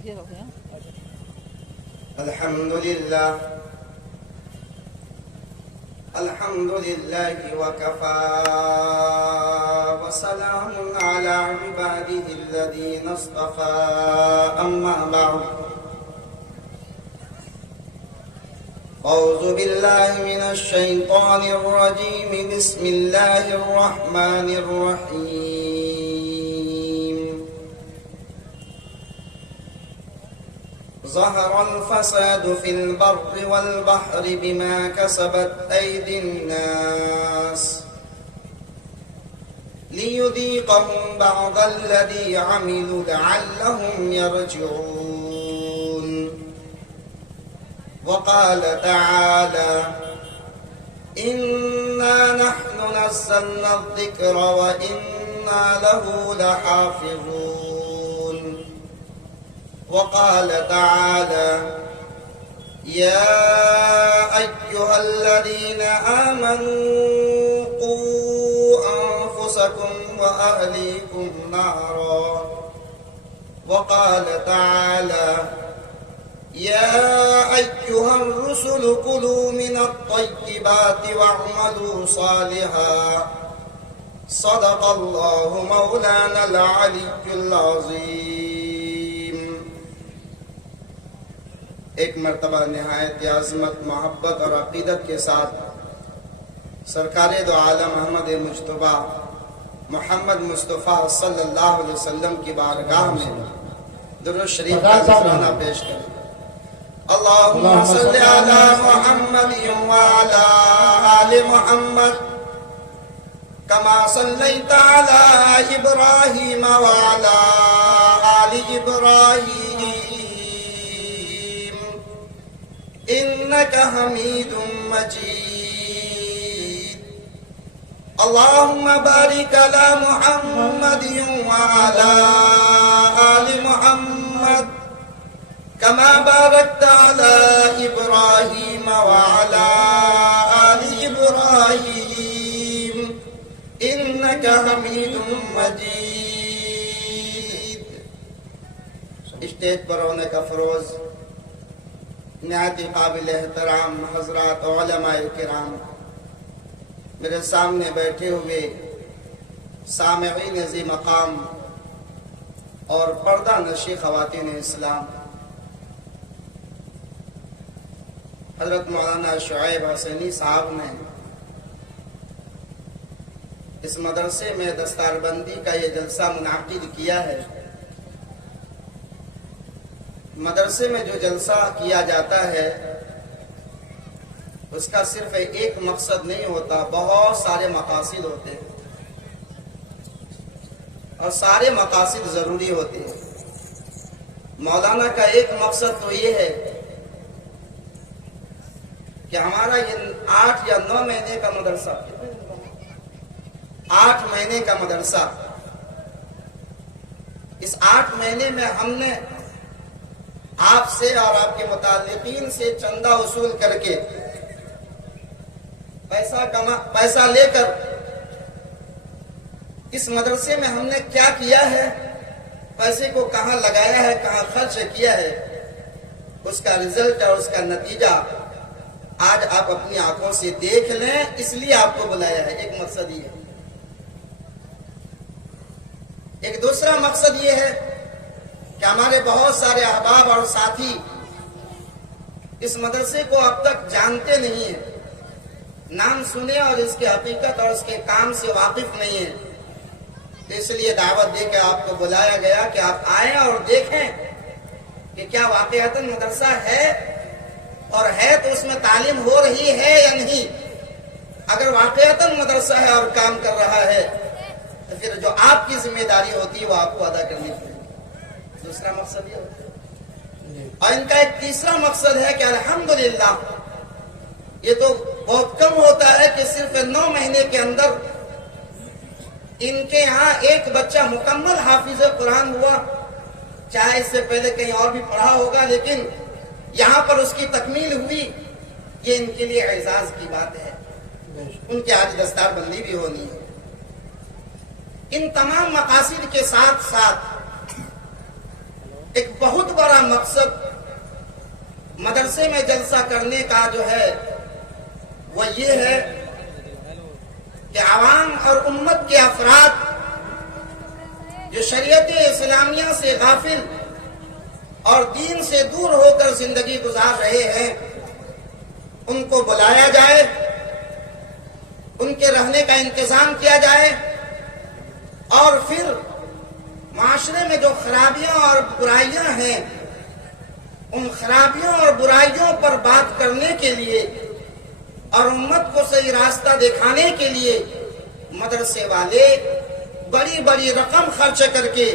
الحمد لله وكفى وسلام على عباده الذين اصطفى أما بعد أعوذ بالله من الشيطان الرجيم بسم الله الرحمن الرحيم ظهر الفساد في البر والبحر بما كسبت أيدي الناس ليذيقهم بعض الذي عملوا لعلهم يرجعون وقال تعالى إنا نحن نزلنا الذكر وإنا له لحافظون وقال تعالى يا أيها الذين آمنوا قوا أنفسكم وأهليكم نارا وقال تعالى يا أيها الرسل كلوا من الطيبات واعملوا صالحا صدق الله مولانا العلي العظيم. ایک مرتبہ نہایت عظمت، محبت اور عقیدت کے ساتھ سرکار دو عالم احمد مجتبی محمد مصطفیٰ صلی اللہ علیہ وسلم کی بارگاہ میں درود شریف کا نذرانہ پیش کریں. اللہم صلی علی محمد وعلی آل محمد کما صلیت علی ابراہیم وعلی آل ابراہیم انکا حمید مجید. اللہم بارک علی محمد وعلی آل محمد كما باركت على إبراهيم وعلى آل إبراهيم إنك حميد مجيد. اسٹیج پر ہونے کا فروز نہایت قابل احترام حضرات علماء کرام، میرے سامنے بیٹھے ہوئے سامعین ذی مقام اور پردہ نشی خواتین اسلام، حضرت مولانا شعیب حسینی صاحب نے اس مدرسے میں دستار بندی کا یہ جلسہ منعقد کیا ہے. مدرسے میں جو جلسہ کیا جاتا ہے اس کا صرف ایک مقصد نہیں ہوتا، بہت سارے مقاصد ہوتے ہیں اور سارے مقاصد ضروری ہوتے ہیں. مولانا کا ایک مقصد تو یہ ہے کہ ہمارا یہ 8 یا 9 مہینے کا مدرسہ، 8 مہینے کا مدرسہ، اس 8 مہینے میں ہم نے آپ سے اور آپ کے متعلقین سے چندہ وصول کر کے پیسہ لے کر اس مدرسے میں ہم نے کیا کیا ہے، پیسے کو کہاں لگایا ہے، کہاں خرچ کیا ہے، اس کا رزلٹ اور اس کا نتیجہ آج آپ اپنی آنکھوں سے دیکھ لیں. اس لیے آپ کو بلایا ہے. ایک مقصد یہ ہے. ایک دوسرا مقصد یہ ہے کہ ہمارے بہت سارے احباب اور ساتھی اس مدرسے کو اب تک جانتے نہیں ہیں، نام سنے اور اس کی حقیقت اور اس کے کام سے واقف نہیں ہیں. اس لیے دعوت دے کے آپ کو بلایا گیا کہ آپ آئیں اور دیکھیں کہ کیا واقعتاً مدرسہ ہے، اور ہے تو اس میں تعلیم ہو رہی ہے یا نہیں. اگر واقعتاً مدرسہ ہے اور کام کر رہا ہے تو پھر جو آپ کی ذمہ داری ہوتی ہے وہ آپ کو ادا کرنی پڑے. دوسرا مقصد یہ ہوتا ہے. اور ان کا ایک تیسرا مقصد ہے کہ الحمدللہ یہ تو بہت کم ہوتا ہے کہ صرف 9 مہینے کے اندر ان کے ہاں ایک بچہ مکمل حافظ قرآن ہوا. چاہے اس سے پہلے کہیں اور بھی پڑھا ہوگا لیکن یہاں پر اس کی تکمیل ہوئی. یہ ان کے لیے اعزاز کی بات ہے. ان کے آج دستار بندی بھی ہونی ہے. ان تمام مقاصد کے ساتھ ساتھ ایک بہت بڑا مقصد مدرسے میں جلسہ کرنے کا جو ہے وہ یہ ہے کہ عوام اور امت کے افراد جو شریعت اسلامیہ سے غافل اور دین سے دور ہو کر زندگی گزار رہے ہیں ان کو بلایا جائے، ان کے رہنے کا انتظام کیا جائے، اور پھر معاشرے میں جو خرابیاں اور برائیاں ہیں ان خرابیوں اور برائیوں پر بات کرنے کے لیے اور امت کو صحیح راستہ دکھانے کے لیے مدرسے والے بڑی بڑی رقم خرچ کر کے،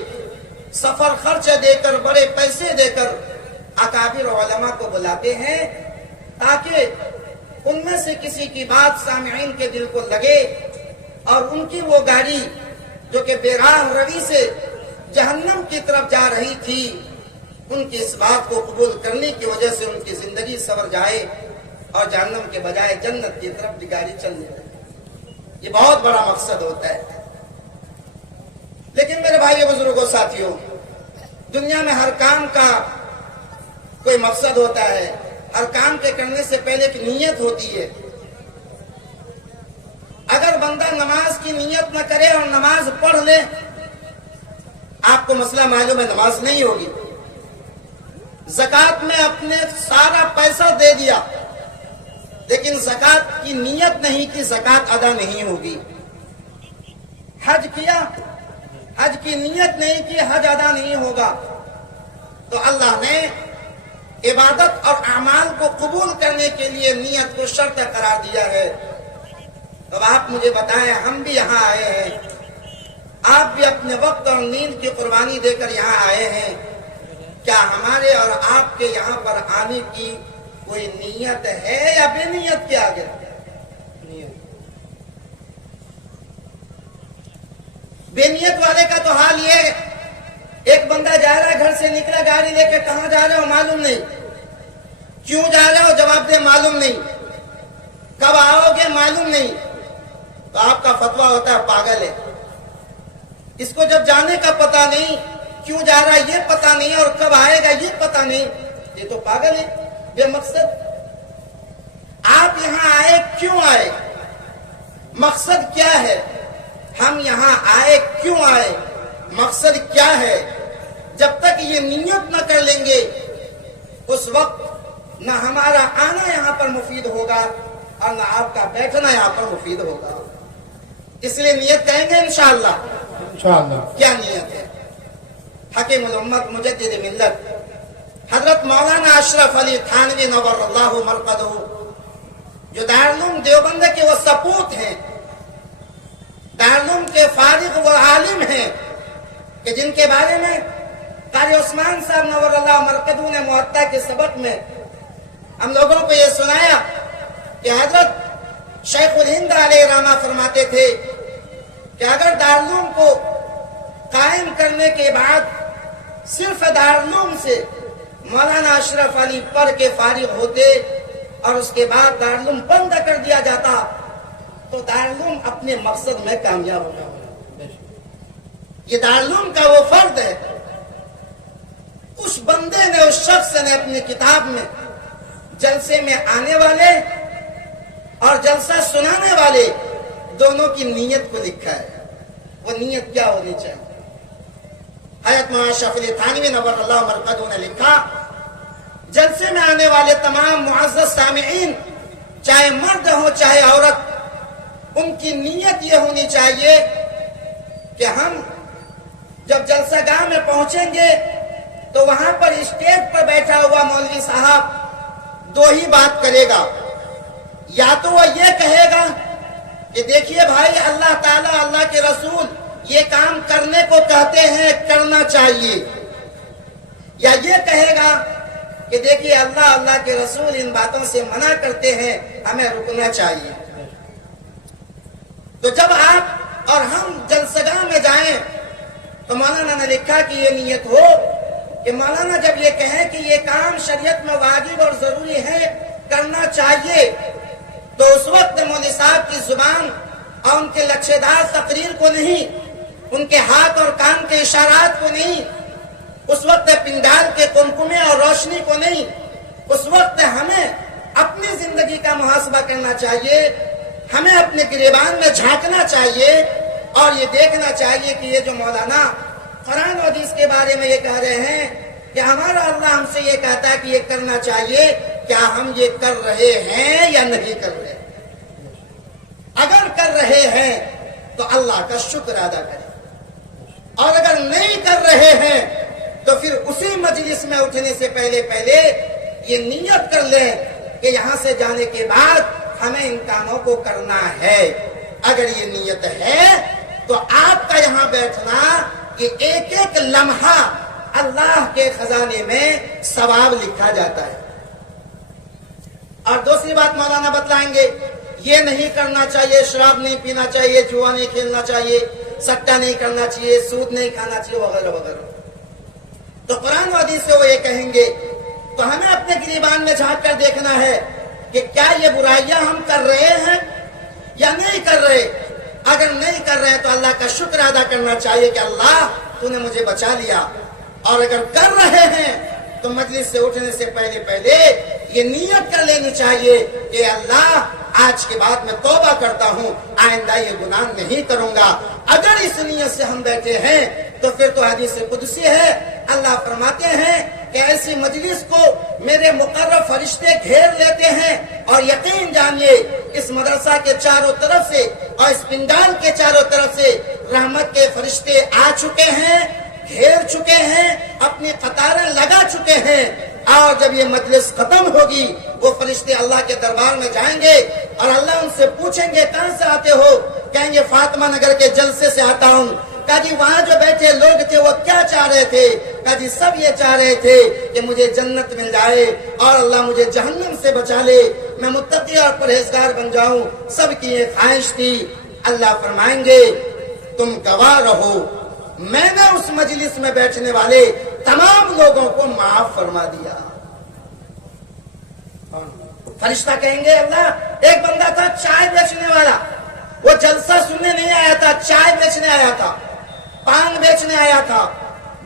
سفر خرچ دے کر، بڑے پیسے دے کر اکابر علماء کو بلاتے ہیں تاکہ ان میں سے کسی کی بات سامعین کے دل کو لگے اور ان کی وہ گاڑی جو کہ بے راہ روی سے جہنم کی طرف جا رہی تھی ان کی اس بات کو قبول کرنے کی وجہ سے ان کی زندگی سنور جائے اور جہنم کے بجائے جنت کی طرف گاڑی چلنے لگے۔ یہ بہت بڑا مقصد ہوتا ہے۔ لیکن میرے بھائیو بزرگوں ساتھیوں، دنیا میں ہر کام کا کوئی مقصد ہوتا ہے، ہر کام کے کرنے سے پہلے ایک نیت ہوتی ہے۔ اگر بندہ نماز کی نیت نہ کرے اور نماز پڑھ لے، آپ کو مسئلہ معلوم ہے، نماز نہیں ہوگی۔ زکوٰۃ میں اپنے سارا پیسہ دے دیا لیکن زکوٰۃ کی نیت نہیں کی، زکوٰۃ ادا نہیں ہوگی۔ حج کیا، حج کی نیت نہیں کی، حج ادا نہیں ہوگا۔ تو اللہ نے عبادت اور اعمال کو قبول کرنے کے لیے نیت کو شرط قرار دیا ہے۔ اب آپ مجھے بتائیں، ہم بھی یہاں آئے ہیں، آپ بھی اپنے وقت اور نیند کی قربانی دے کر یہاں آئے ہیں، کیا ہمارے اور آپ کے یہاں پر آنے کی کوئی نیت ہے یا بے نیت کے آگے؟ بے نیت والے کا تو حال یہ ہے، ایک بندہ جا رہا ہے، گھر سے نکلا، گاڑی لے کے کہاں جا رہے ہو معلوم نہیں، کیوں جا رہے ہو جواب دے معلوم نہیں، کب آؤ گے معلوم نہیں، تو آپ کا فتویٰ ہوتا ہے پاگل ہے۔ اس کو جب جانے کا پتہ نہیں، کیوں جا رہا ہے یہ پتہ نہیں، اور کب آئے گا یہ پتہ نہیں، یہ تو پاگل ہے، بے مقصد۔ آپ یہاں آئے کیوں آئے؟ مقصد کیا ہے؟ ہم یہاں آئے کیوں آئے؟ مقصد کیا ہے؟ جب تک یہ نیت نہ کر لیں گے اس وقت نہ ہمارا آنا یہاں پر مفید ہوگا اور نہ آپ کا بیٹھنا یہاں پر مفید ہوگا۔ اس لیے نیت کہیں گے انشاءاللہ۔ انشاءاللہ کیا نیت ہے؟ حکیم الامت مجدد ملت حضرت مولانا اشرف علی تھانوی نور اللہ مرقدہ، جو دارالعلوم دیوبند کے وہ سپوت ہیں، دارالعلوم کے فارغ و عالم ہیں، کہ جن کے بارے میں قاری عثمان صاحب نور اللہ مرقدہ نے موطا کے سبق میں ہم لوگوں کو یہ سنایا کہ حضرت شیخ الہند علیہ رحمہ فرماتے تھے کہ اگر دارالعلوم کو قائم کرنے کے بعد صرف دارالعلوم سے مولانا اشرف علی پڑھ کے فارغ ہوتے اور اس کے بعد دارالعلوم بند کر دیا جاتا تو دارالعلوم اپنے مقصد میں کامیاب ہوگا۔ یہ دارالعلوم کا وہ فرد ہے، اس بندے نے، اس شخص نے اپنی کتاب میں جلسے میں آنے والے اور جلسہ سنانے والے دونوں کی نیت کو لکھا ہے۔ وہ نیت کیا ہونی چاہیے؟ حضرت مولانا اشرف علی تھانوی نور اللہ مرقدہ نے لکھا، جلسے میں آنے والے تمام معزز سامعین، چاہے مرد ہو چاہے عورت، ان کی نیت یہ ہونی چاہیے کہ ہم جب جلسہ گاہ میں پہنچیں گے تو وہاں پر اسٹیج پر بیٹھا ہوا مولوی صاحب دو ہی بات کرے گا، یا تو وہ یہ کہے گا کہ دیکھیے بھائی، اللہ تعالیٰ، اللہ کے رسول یہ کام کرنے کو کہتے ہیں، کرنا چاہیے، یا یہ کہے گا کہ دیکھیے اللہ، اللہ کے رسول ان باتوں سے منع کرتے ہیں، ہمیں رکنا چاہیے۔ تو جب آپ اور ہم جلسگاہ میں جائیں تو مولانا نے لکھا کہ یہ نیت ہو کہ مولانا جب یہ کہیں کہ یہ کام شریعت میں واجب اور ضروری ہے، کرنا چاہیے، تو اس وقت مولوی صاحب کی زبان اور ان کے لچھے دار تقریر کو نہیں، ان کے ہاتھ اور کان کے اشارات کو نہیں، اس وقت پنڈال کے کمکمے اور روشنی کو نہیں، اس وقت ہمیں اپنی زندگی کا محاسبہ کرنا چاہیے، ہمیں اپنے گریبان میں جھانکنا چاہیے اور یہ دیکھنا چاہیے کہ یہ جو مولانا قرآن و حدیث کے بارے میں یہ کہہ رہے ہیں کہ ہمارا اللہ ہم سے یہ کہتا ہے کہ یہ کرنا چاہیے، کیا ہم یہ کر رہے ہیں یا نہیں کر رہے؟ اگر کر رہے ہیں تو اللہ کا شکر ادا کریں، اور اگر نہیں کر رہے ہیں تو پھر اسی مجلس میں اٹھنے سے پہلے یہ نیت کر لیں کہ یہاں سے جانے کے بعد ہمیں ان کاموں کو کرنا ہے۔ اگر یہ نیت ہے تو آپ کا یہاں بیٹھنا، یہ ایک ایک لمحہ اللہ کے خزانے میں ثواب لکھا جاتا ہے۔ اور دوسری بات مولانا بتلائیں گے، یہ نہیں کرنا چاہیے، شراب نہیں پینا چاہیے، جوا نہیں کھیلنا چاہیے، سٹا نہیں کرنا چاہیے، سود نہیں کھانا چاہیے، وغیرہ وغیرہ۔ تو قرآن و حدیث سے وہ یہ کہیں گے تو ہمیں اپنے گریبان میں جھانک کر دیکھنا ہے کہ کیا یہ برائیاں ہم کر رہے ہیں یا نہیں کر رہے۔ اگر نہیں کر رہے تو اللہ کا شکر ادا کرنا چاہیے کہ اللہ تو نے مجھے بچا لیا، اور اگر کر رہے ہیں تو مجلس سے اٹھنے سے پہلے یہ نیت کر لینی چاہیے کہ اللہ آج کے بعد میں توبہ کرتا ہوں، آئندہ یہ گناہ نہیں کروں گا۔ اگر اس نیت سے ہم بیٹھے ہیں تو پھر تو حدیث قدسی ہے، اللہ فرماتے ہیں کہ ایسی مجلس کو میرے مقرر فرشتے گھیر لیتے ہیں، اور یقین جانیے اس مدرسہ کے چاروں طرف سے اور اس پنڈال کے چاروں طرف سے رحمت کے فرشتے آ چکے ہیں، گھیر چکے ہیں، اپنی قطاریں لگا چکے ہیں، اور جب یہ مجلس ختم ہوگی وہ فرشتے اللہ کے دربار میں جائیں گے اور اللہ ان سے پوچھیں گے کہاں سے آتے ہو؟ کہیں گے فاطمہ نگر کے جلسے سے آتا ہوں۔ کہا جی وہاں جو بیٹھے لوگ تھے وہ کیا چاہ رہے تھے؟ کہا جی سب یہ چاہ رہے تھے کہ مجھے جنت مل جائے اور اللہ مجھے جہنم سے بچا لے، میں متقی اور پرہیزگار بن جاؤں، سب کی یہ خواہش تھی۔ اللہ فرمائیں گے تم گواہ رہو، میں نے اس مجلس میں بیٹھنے والے تمام لوگوں کو معاف فرما دیا۔ فرشتہ کہیں گے اللہ ایک بندہ تھا چائے بیچنے والا، وہ جلسہ سننے نہیں آیا تھا، چائے بیچنے آیا تھا، پان بیچنے آیا تھا،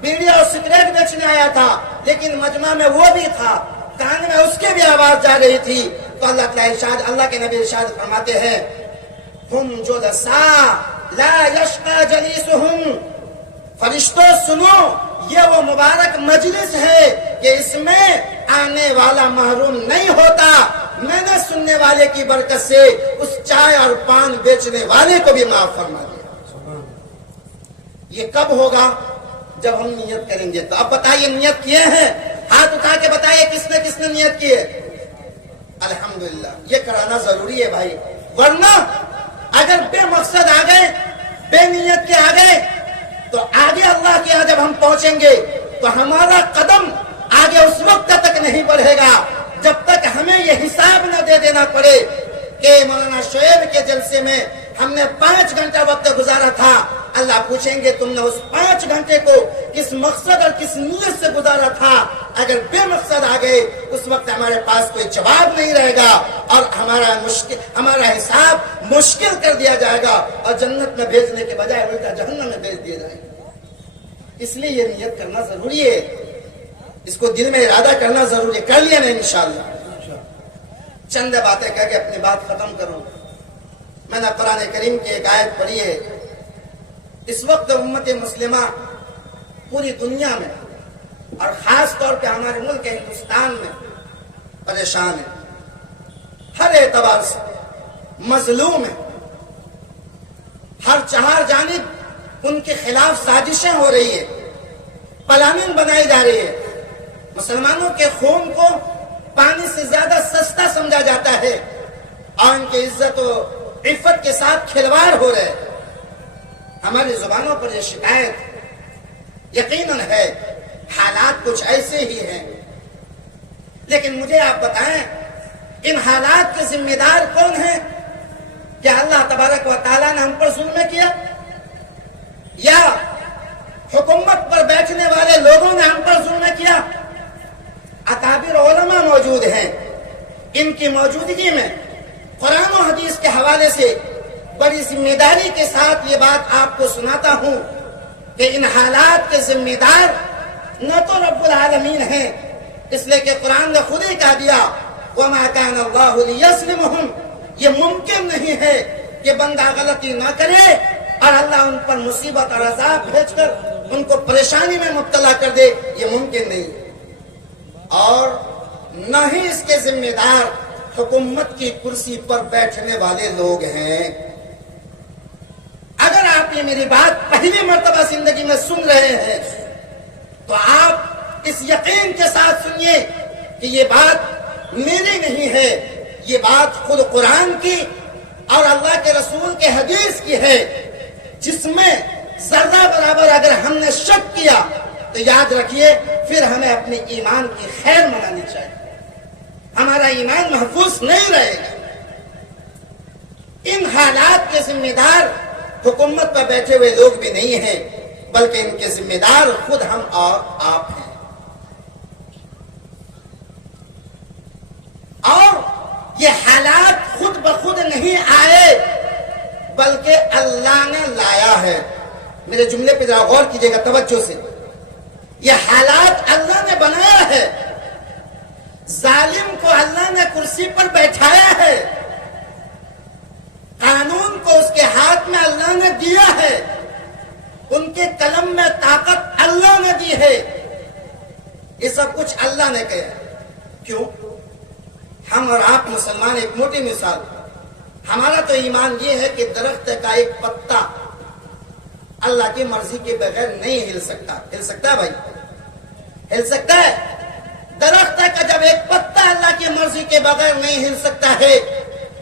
بیڑی اور سگریٹ بیچنے آیا تھا، لیکن مجمع میں وہ بھی تھا، کان میں اس کے بھی آواز جا رہی تھی۔ تو اللہ کے نبی ارشاد فرماتے ہیں ہم جلساء لا یشقی جلیسہم، فرشتوں سنو یہ وہ مبارک مجلس ہے کہ اس میں آنے والا محروم نہیں ہوتا۔ میں نے سننے والے کی برکت سے اس چائے اور پان بیچنے والے کو بھی معاف فرما دیا۔ یہ کب ہوگا؟ جب ہم نیت کریں گے۔ تو اب بتائیے نیت کیے ہیں؟ ہاتھ اٹھا کے بتائیے کس نے نیت کی ہے؟ الحمدللہ، یہ کرانا ضروری ہے بھائی، ورنہ اگر بے مقصد آ گئے، بے نیت کے آ گئے تو آگے اللہ کے یہاں جب ہم پہنچیں گے تو ہمارا قدم آگے اس وقت تک نہیں بڑھے گا جب تک ہمیں یہ حساب نہ دے دینا پڑے کہ مولانا شعیب کے جلسے میں ہم نے 5 گھنٹہ وقت گزارا تھا۔ اللہ پوچھیں گے تم نے اس 5 گھنٹے کو کس مقصد اور کس نیت سے گزارا تھا؟ اگر بے مقصد آ گئے اس وقت ہمارے پاس کوئی جواب نہیں رہے گا اور ہمارا حساب مشکل کر دیا جائے گا اور جنت میں بھیجنے کے بجائے الٹا جہنم میں بھیج دیا جائے گا۔ اس لیے یہ نیت کرنا ضروری ہے، اس کو دل میں ارادہ کرنا ضروری ہے۔ کر لیا نا انشاءاللہ؟ چند باتیں کہہ کے اپنی بات ختم کروں۔ میں نے قرآن کریم کی ایک آیت پڑھی ہے، اس وقت امت مسلمہ پوری دنیا میں اور خاص طور پہ ہمارے ملک ہندوستان میں پریشان ہے، ہر اعتبار سے مظلوم ہے، ہر چہار جانب ان کے خلاف سازشیں ہو رہی ہے، پلاننگ بنائی جا رہی ہے، مسلمانوں کے خون کو پانی سے زیادہ سستا سمجھا جاتا ہے اور ان کی عزت و عفت کے ساتھ کھلواڑ ہو رہے ہیں۔ ہماری زبانوں پر یہ شکایت یقیناً ہے، حالات کچھ ایسے ہی ہیں، لیکن مجھے آپ بتائیں ان حالات کے ذمہ دار کون ہیں؟ کیا اللہ تبارک و تعالیٰ نے ہم پر ظلم کیا یا حکومت پر بیٹھنے والے لوگوں نے ہم پر ظلم کیا؟ اکابر علماء موجود ہیں، ان کی موجودگی میں قرآن و حدیث کے حوالے سے بڑی ذمہ داری کے ساتھ یہ بات آپ کو سناتا ہوں کہ ان حالات کے ذمہ دار نہ تو رب العالمین ہیں، اس لیے کہ قرآن نے خود ہی کہہ دیا وَمَا كَانَ اللَّهُ لِيَظْلِمَهُمْ، یہ ممکن نہیں ہے کہ بندہ غلطی نہ کرے اور اللہ ان پر مصیبت اور عذاب بھیج کر ان کو پریشانی میں مبتلا کر دے، یہ ممکن نہیں۔ اور نہ ہی اس کے ذمہ دار حکومت کی کرسی پر بیٹھنے والے لوگ ہیں۔ اگر آپ یہ میری بات پہلی مرتبہ زندگی میں سن رہے ہیں تو آپ اس یقین کے ساتھ سنیے کہ یہ بات میری نہیں ہے، یہ بات خود قرآن کی اور اللہ کے رسول کے حدیث کی ہے، جس میں ذرہ برابر اگر ہم نے شک کیا تو یاد رکھیے پھر ہمیں اپنے ایمان کی خیر منانی چاہیے، ہمارا ایمان محفوظ نہیں رہے گا۔ ان حالات کے ذمہ دار حکومت پر بیٹھے ہوئے لوگ بھی نہیں ہیں، بلکہ ان کے ذمہ دار خود ہم اور آپ ہیں۔ اور یہ حالات خود بخود نہیں آئے بلکہ اللہ نے لایا ہے۔ میرے جملے پہ ذرا غور کیجئے گا توجہ سے، یہ حالات اللہ نے بنایا ہے، ظالم کو اللہ نے کرسی پر بیٹھایا ہے، قانون کو اس کے ہاتھ میں اللہ نے دیا ہے، ان کے قلم میں طاقت اللہ نے دی ہے، یہ سب کچھ اللہ نے کیا۔ کیوں؟ ہم اور آپ مسلمان، ایک موٹی مثال، ہمارا تو ایمان یہ ہے کہ درخت کا ایک پتا اللہ کی مرضی کے بغیر نہیں ہل سکتا۔ ہل سکتا ہے بھائی؟ ہل سکتا ہے؟ درخت کا جب ایک پتا اللہ کی مرضی کے بغیر نہیں ہل سکتا ہے،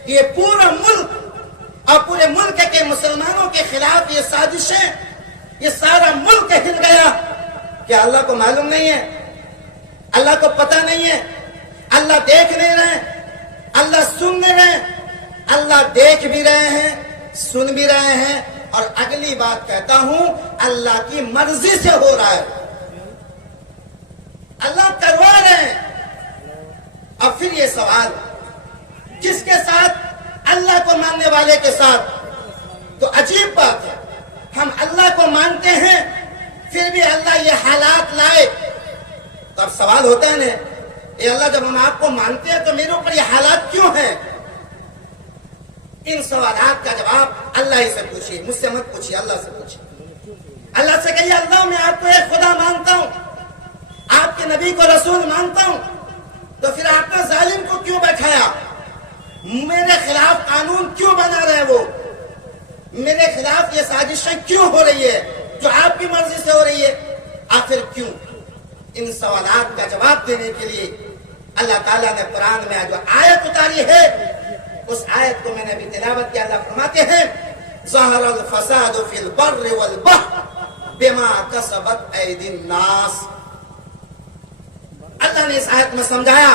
یہ پورا ملک اور پورے ملک کے مسلمانوں کے خلاف یہ سازشیں، یہ سارا ملک ہل گیا، کیا اللہ کو معلوم نہیں ہے؟ اللہ کو پتہ نہیں ہے؟ اللہ دیکھ نہیں رہے؟ اللہ سن نہیں رہے؟ اللہ دیکھ بھی رہے ہیں، سن بھی رہے ہیں، اور اگلی بات کہتا ہوں اللہ کی مرضی سے ہو رہا ہے، اللہ کروا رہے ہیں۔ اور پھر یہ سوال، جس کے ساتھ اللہ کو ماننے والے کے ساتھ تو عجیب بات ہے، ہم اللہ کو مانتے ہیں پھر بھی اللہ یہ حالات لائے، تو اب سوال ہوتا ہے نا، اے اللہ جب ہم آپ کو مانتے ہیں تو میرے اوپر یہ حالات کیوں ہیں؟ ان سوالات کا جواب اللہ ہی سے پوچھیے، مجھ سے مت پوچھیے، اللہ سے پوچھیے۔ اللہ سے کہیے اللہ میں آپ کو ایک خدا مانتا ہوں، آپ کے نبی کو رسول مانتا ہوں، تو پھر آپ نے ظالم کو کیوں بیٹھایا؟ میرے خلاف قانون کیوں بنا رہے وہ؟ میرے خلاف یہ سازشیں کیوں ہو رہی ہے جو آپ کی مرضی سے ہو رہی ہے؟ آخر کیوں؟ ان سوالات کا جواب دینے کے لیے اللہ تعالیٰ نے قرآن میں جو آیت اتاری ہے، اس آیت کو میں نے ابھی تلاوت کیا۔ اللہ فرماتے ہیں ظہر الفساد فی البر والبحر بما کسبت ایدی الناس۔ اللہ نے اس آیت میں سمجھایا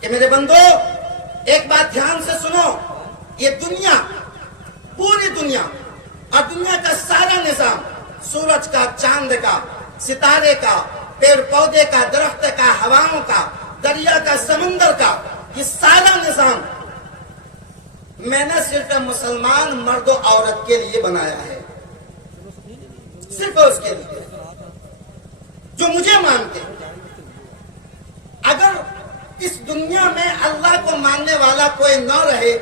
کہ میرے بندو ایک بات دھیان سے سنو، یہ دنیا، پوری دنیا اور دنیا کا سارا نظام، سورج کا، چاند کا، ستارے کا، پیڑ پودے کا، درخت کا، ہواؤں کا، دریا کا، سمندر کا، یہ سارا نظام میں نے صرف مسلمان مرد و عورت کے لیے بنایا ہے، صرف اس کے لیے جو مجھے مانتے ہیں۔ اگر اس دنیا میں اللہ کو ماننے والا کوئی نہ رہے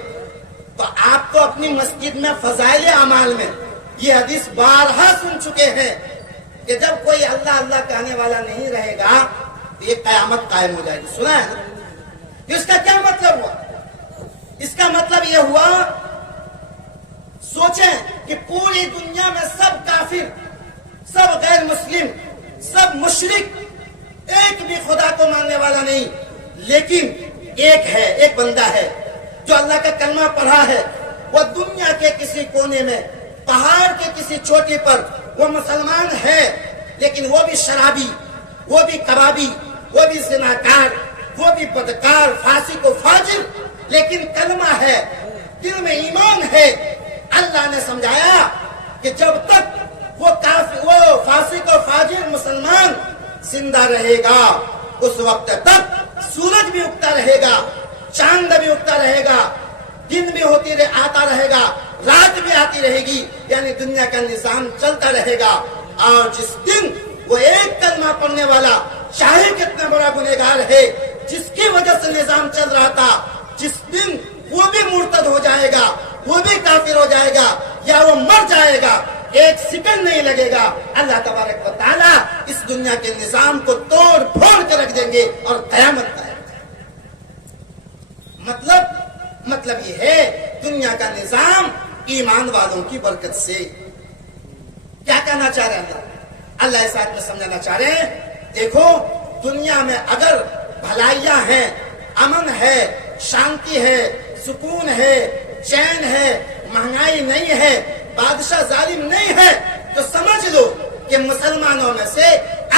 تو آپ کو اپنی مسجد میں فضائل اعمال میں یہ حدیث بارہا سن چکے ہیں کہ جب کوئی اللہ اللہ کہنے والا نہیں رہے گا تو یہ قیامت قائم ہو جائے گی۔ سنا ہے نا؟ اس کا کیا مطلب ہوا؟ اس کا مطلب یہ ہوا، سوچیں کہ پوری دنیا میں سب کافر، سب غیر مسلم، سب مشرک، ایک بھی خدا کو ماننے والا نہیں، لیکن ایک ہے، ایک بندہ ہے جو اللہ کا کلمہ پڑھا ہے، وہ دنیا کے کسی کونے میں، پہاڑ کے کسی چوٹی پر وہ مسلمان ہے، لیکن وہ بھی شرابی، وہ بھی کبابی، وہ بھی زناکار، وہ بھی بدکار، فاسق و فاجر، لیکن کلمہ ہے، دل میں ایمان ہے۔ اللہ نے سمجھایا کہ جب تک وہ فاسق و فاجر مسلمان زندہ رہے گا اس وقت تک سورج بھی اگتا رہے گا، چاند بھی اگتا رہے گا، دن بھی آتا رہے گا، رات بھی آتی رہے گی، یعنی دنیا کا نظام چلتا رہے گا۔ اور جس دن وہ ایک کلمہ پڑھنے والا چاہے کتنا بڑا گنہگار ہے، جس کی وجہ سے نظام چل رہا تھا، جس دن وہ بھی مرتد ہو جائے گا، وہ بھی کافر ہو جائے گا یا وہ مر جائے گا، ایک سیکنڈ نہیں لگے گا، اللہ تبارک و تعالیٰ اس دنیا کے نظام کو توڑ پھوڑ کے رکھ دیں گے اور قیامت قائم۔ مطلب یہ ہے دنیا کا نظام ایمان والوں کی برکت سے۔ کیا کہنا چاہ رہے ہیں اللہ اس آیت میں سمجھانا چاہ رہے ہیں، دیکھو دنیا میں اگر بھلائیاں ہیں، امن ہے، شانتی ہے، سکون ہے، چین ہے، مہنگائی نہیں ہے، بادشاہ ظالم نہیں ہے، تو سمجھ لو کہ مسلمانوں میں سے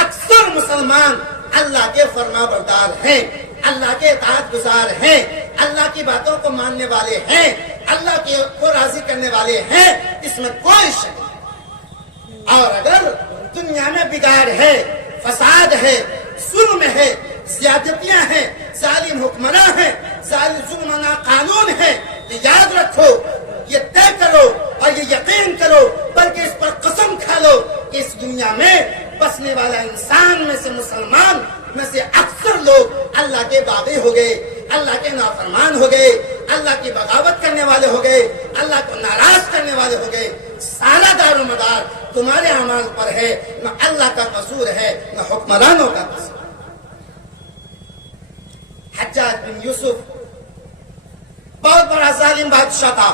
اکثر مسلمان اللہ کے فرما بردار ہیں، اللہ کے اطاعت گزار ہیں، اللہ کی باتوں کو ماننے والے ہیں، اللہ کو راضی کرنے والے ہیں، اس میں کوئی شک نہیں۔ اور اگر دنیا میں بگاڑ ہے، فساد ہے، ظلم ہے، زیادتیاں ہیں، ظالم حکمراں ہیں، ظلمانہ قانون ہیں، تو یاد رکھو، یہ طے کرو اور یہ یقین کرو، بلکہ اس پر قسم کھا لو کہ اس دنیا میں بسنے والا انسان میں سے، مسلمان میں سے اکثر لوگ اللہ کے باغی ہو گئے، اللہ کے نافرمان ہو گئے، اللہ کی بغاوت کرنے والے ہو گئے، اللہ کو ناراض کرنے والے ہو گئے۔ سارا دار و مدار تمہارے اعمال پر ہے، نہ اللہ کا قصور ہے نہ حکمرانوں کا قصور۔ حجاج بن یوسف بہت بڑا ظالم بادشاہ تھا،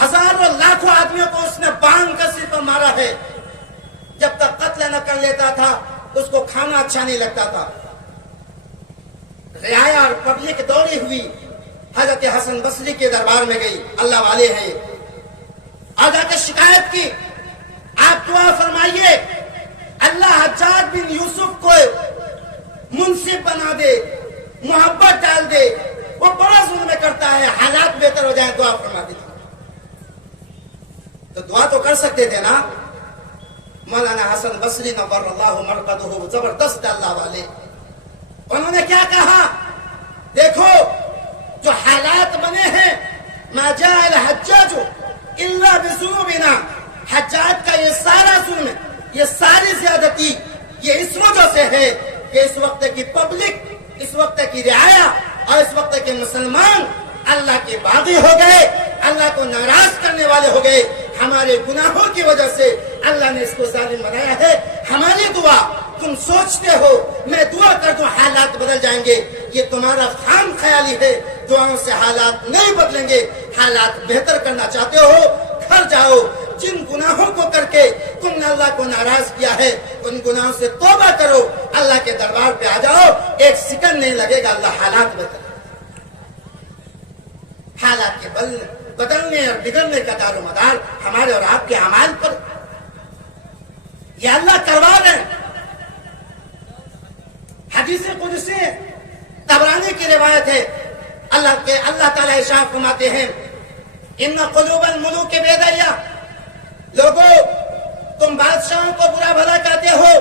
ہزاروں لاکھوں آدمیوں کو اس نے باندھ کر سر پر مارا ہے، جب تک قتل نہ کر لیتا تھا اس کو کھانا اچھا نہیں لگتا تھا۔ رعایا اور پبلک دوڑی ہوئی حضرت حسن بصری کے دربار میں گئی، اللہ والے ہیں، اور جا کے شکایت کی، آپ دعا فرمائیے اللہ حجاج بن یوسف کو منصف بنا دے، محبت ڈال دے، وہ بڑا ظلم کرتا ہے، حالات بہتر ہو جائیں، دعا فرما دیجیے۔ تو دعا تو کر سکتے تھے نا۔ مولانا حسن بصری نور اللہ مرقدہ، زبردست اللہ والے، انہوں نے کیا کہا؟ دیکھو جو حالات بنے ہیں، ما جاء الحجاج الا بذنوبنا، حجاج کا یہ سارا ظلم، یہ ساری زیادتی، یہ اس وجہ سے ہے کہ اس وقت کی پبلک، اس وقت کی رعایا اور اس وقت کے مسلمان اللہ کے باغی ہو گئے، اللہ کو ناراض کرنے والے ہو گئے، ہمارے گناہوں کی وجہ سے اللہ نے اس کو ظالم بنایا ہے۔ ہماری دعا، تم سوچتے ہو میں دعا کر دوں حالات بدل جائیں گے، یہ تمہارا خام خیالی ہے، دعاؤں سے حالات نہیں بدلیں گے۔ حالات بہتر کرنا چاہتے ہو، گھر جاؤ، جن گناہوں کو کر کے تم نے اللہ کو ناراض کیا ہے ان گناہوں سے توبہ کرو، اللہ کے دربار پہ آ جاؤ، ایک سیکنڈ نہیں لگے گا، اللہ حالات بدل، حالات کے بدلنے اور بگڑنے کا دار و مدار ہمارے اور آپ کے اعمال پر، یہ اللہ کروا رہے ہیں۔ حدیث قدسی طبرانی کی روایت ہے، اللہ تعالیٰ ارشاد فرماتے ہیں ان قلوب الملوک بیدیا، لوگوں تم بادشاہوں کو برا بھلا کہتے ہو،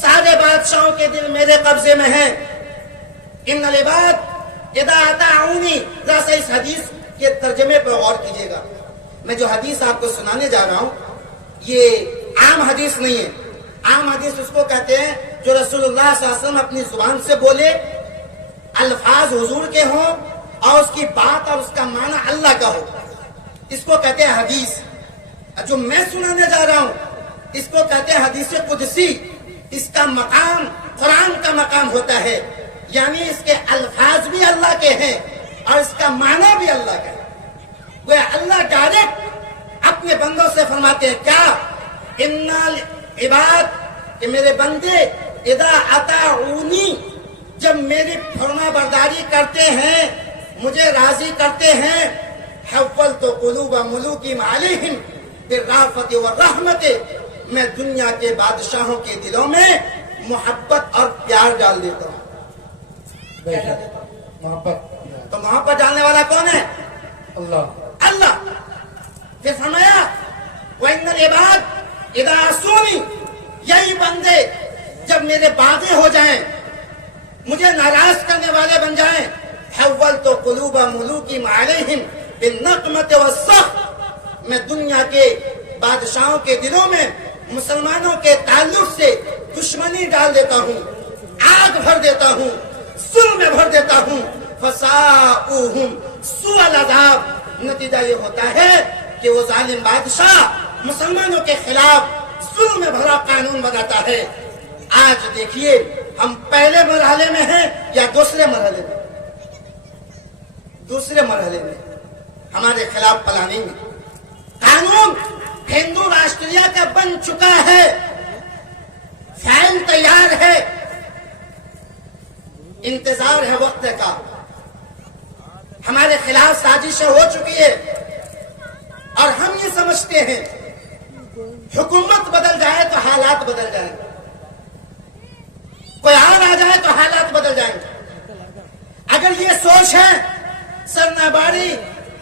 سارے بادشاہوں کے دل میرے قبضے میں ہیں۔ ان العباد اذا اطاعونی، ذرا سا اس حدیث کے ترجمے پر غور کیجیے گا۔ میں جو حدیث آپ کو سنانے جا رہا ہوں یہ عام حدیث نہیں ہے، عام حدیث اس کو کہتے ہیں جو رسول اللہ صلی اللہ علیہ وسلم اپنی زبان سے بولے، الفاظ حضور کے ہوں اور اس کی بات اور اس کا معنی اللہ کا ہو، اس کو کہتے ہیں حدیث۔ جو میں سنانے جا رہا ہوں اس کو کہتے ہیں حدیث قدسی، اس کا مقام قرآن کا مقام ہوتا ہے، یعنی اس کے الفاظ بھی اللہ کے ہیں اور اس کا معنی بھی اللہ کا ہے۔ وہ اللہ ڈائریکٹ اپنے بندوں سے فرماتے ہیں کیا؟ ان العباد، کہ میرے بندے اذا اطاعونی، جب میری فرما برداری کرتے ہیں، مجھے راضی کرتے ہیں، حولت قلوب ملوکہم علیہم بالرأفۃ والرحمۃ، میں دنیا کے بادشاہوں کے دلوں میں محبت اور پیار ڈال دیتا ہوں۔ محبت، تو محبت ڈالنے والا کون ہے؟ اللہ۔ اللہ۔ پھر فرمایا وَإِنَّ الْعِبَادَ إِذَا عَصَوْنِي، یہی بندے جب میرے باغی ہو جائیں، مجھے ناراض کرنے والے بن جائیں، حولت قلوب ملوکہم علیہم بالنقمۃ والسخط، میں دنیا کے بادشاہوں کے دلوں میں مسلمانوں کے تعلق سے دشمنی ڈال دیتا ہوں، آگ بھر دیتا ہوں، ظلم میں بھر دیتا ہوں، فساؤہم سوء العذاب، نتیجہ یہ ہوتا ہے کہ وہ ظالم بادشاہ مسلمانوں کے خلاف ظلم میں بھرا قانون بناتا ہے۔ آج دیکھیے ہم پہلے مرحلے میں ہیں یا دوسرے مرحلے میں؟ دوسرے مرحلے میں ہمارے خلاف پلاننگ میں قانون ہندو راشٹریہ کا بن چکا ہے، فائل تیار ہے، انتظار ہے وقت کا۔ ہمارے خلاف سازشیں ہو چکی ہے اور ہم یہ سمجھتے ہیں حکومت بدل جائے تو حالات بدل جائیں گے، کوئی اور آ جائے تو حالات بدل جائیں گے۔ اگر یہ سوچ ہے سرناباری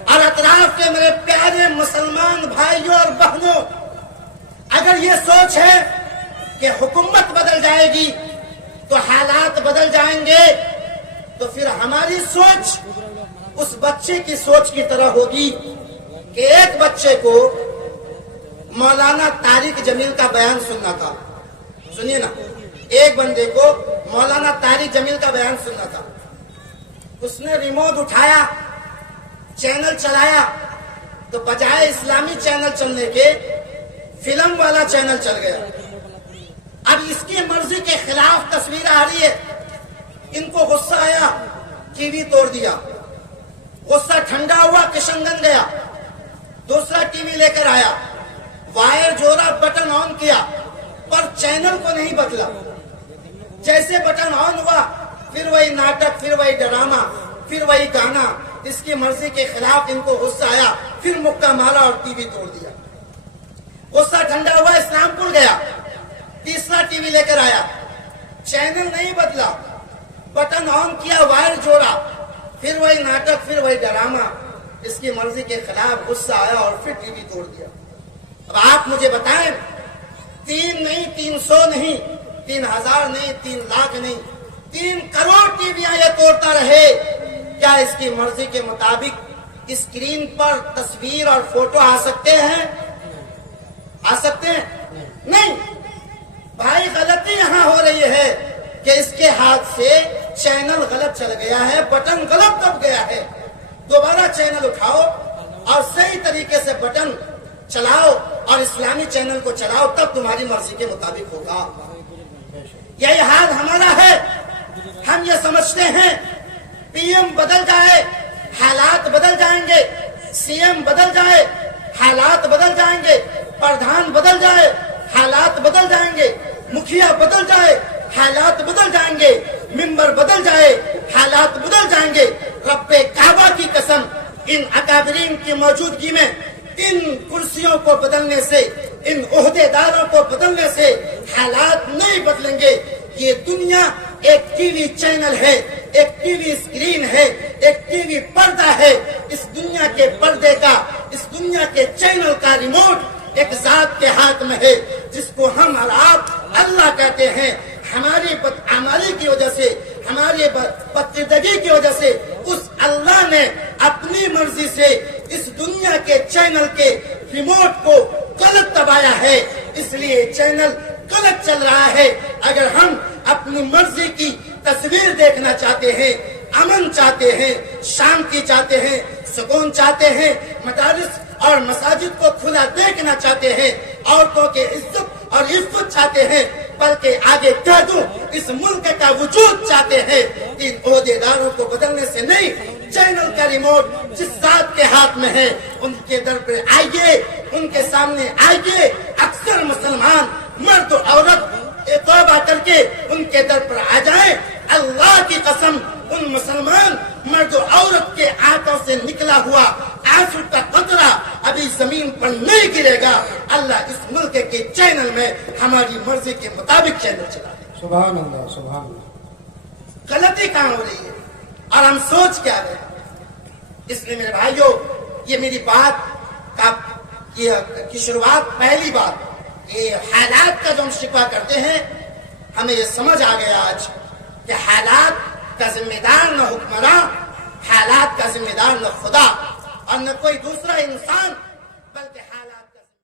اور اطراف کے میرے پیارے مسلمان بھائیوں اور بہنوں، اگر یہ سوچ ہے کہ حکومت بدل جائے گی تو حالات بدل جائیں گے، تو پھر ہماری سوچ اس بچے کی سوچ کی طرح ہوگی کہ ایک بچے کو مولانا طارق جمیل کا بیان سننا تھا۔ سنیے نا، ایک بندے کو مولانا طارق جمیل کا بیان سننا تھا، اس نے ریموٹ اٹھایا، چینل چلایا تو بجائے اسلامی چینل چلنے کے فلم والا چینل چل گیا۔ اب اس کی مرضی کے خلاف تصویر آ رہی ہے، ان کو غصہ آیا، ٹی وی توڑ دیا، غصہ ٹھنڈا ہوا، کشن گنج گیا، دوسرا ٹی وی لے کر آیا، وائر جوڑا، بٹن آن کیا، پر چینل کو نہیں بدلا۔ جیسے بٹن آن ہوا پھر وہی ناٹک، پھر وہی ڈرامہ، پھر وہی گانا، اس کی مرضی کے خلاف ان کو غصہ آیا، پھر مکہ مارا اور ٹی وی توڑ دیا۔ غصہ ٹھنڈا ہوا، اسلام پور گیا، تیسرا ٹی وی لے کر آیا، چینل نہیں بدلا، بٹن آن کیا، وائر جوڑا، پھر وہی ناٹک، پھر وہی ڈرامہ، اس کی مرضی کے خلاف غصہ آیا اور پھر ٹی وی توڑ دیا۔ اب آپ مجھے بتائیں، 3 نہیں، 300 نہیں، 3000 نہیں، 3 لاکھ نہیں، 3 کروڑ ٹی ویاں یہ توڑتا رہے، کیا اس کی مرضی کے مطابق اسکرین پر تصویر اور فوٹو آ سکتے ہیں؟ آ سکتے ہیں؟ نہیں بھائی، غلطی یہاں ہو رہی ہے کہ اس کے ہاتھ سے چینل غلط چل گیا ہے، بٹن غلط دب گیا ہے۔ دوبارہ چینل اٹھاؤ اور صحیح طریقے سے بٹن چلاؤ اور اسلامی چینل کو چلاؤ، تب تمہاری مرضی کے مطابق ہوگا۔ یہی حال ہمارا ہے۔ ہم یہ سمجھتے ہیں پی ایم بدل جائے حالات بدل جائیں گے، سی ایم بدل جائے حالات بدل جائیں گے، پردھان بدل جائے حالات بدل جائیں گے، مکھیا بدل جائے حالات بدل جائیں گے، ممبر بدل جائے حالات بدل جائیں گے۔ رب کعبہ کی قسم، ان اکابرین کی موجودگی میں ان کرسیوں کو بدلنے سے، ان عہدے داروں کو بدلنے سے حالات نہیں بدلیں گے۔ یہ دنیا ایک ٹی وی چینل ہے، ایک ٹی وی اسکرین ہے، ایک ٹی وی پردہ ہے۔ اس دنیا کے پردے کا، اس دنیا کے چینل کا ریموٹ ایک ذات کے ہاتھ میں ہے، جس کو ہم اور آپ اللہ کہتے ہیں۔ ہماری بدعملی کی وجہ سے، ہماری بدکردگی کی وجہ سے اس اللہ نے اپنی مرضی سے اس دنیا کے چینل کے ریموٹ کو غلط دبایا ہے، اس لیے چینل غلط چل رہا ہے۔ اگر ہم اپنی مرضی کی تصویر دیکھنا چاہتے ہیں، امن چاہتے ہیں، شانتی چاہتے ہیں، سکون چاہتے ہیں، مدارس اور مساجد کو کھلا دیکھنا چاہتے ہیں، عورتوں کے عزت اور عفت چاہتے ہیں، بلکہ آگے کہہ دوں اس ملک کا وجود چاہتے ہیں، ان عہدے داروں کو بدلنے سے نہیں، چینل کا ریموٹ جس ذات کے ہاتھ میں ہے ان کے در پر آئیے، ان کے سامنے آئیے۔ اکثر مسلمان مرد و عورت توبہ کر کے ان کے در پر آ جائیں۔ اللہ کی قسم، ان مسلمان مرد و عورت کے آنکھوں سے نکلا ہوا آنسو کا قطرہ ابھی زمین پر نہیں گرے گا۔ اللہ اس ملک کے چینل میں ہماری مرضی کے مطابق چینل چلا دے۔ سبحان اللہ، سبحان اللہ۔ غلطی کہاں ہو رہی ہے اور ہم سوچ کیا رہے ہیں؟ اس لیے میرے بھائیوں، یہ میری بات کی شروعات، پہلی بات، یہ حالات کا جو ہم شکوہ کرتے ہیں، ہمیں یہ سمجھ آ گیا آج کہ حالات کا ذمہ دار نہ حکمراں، حالات کا ذمہ دار نہ خدا اور نہ کوئی دوسرا انسان۔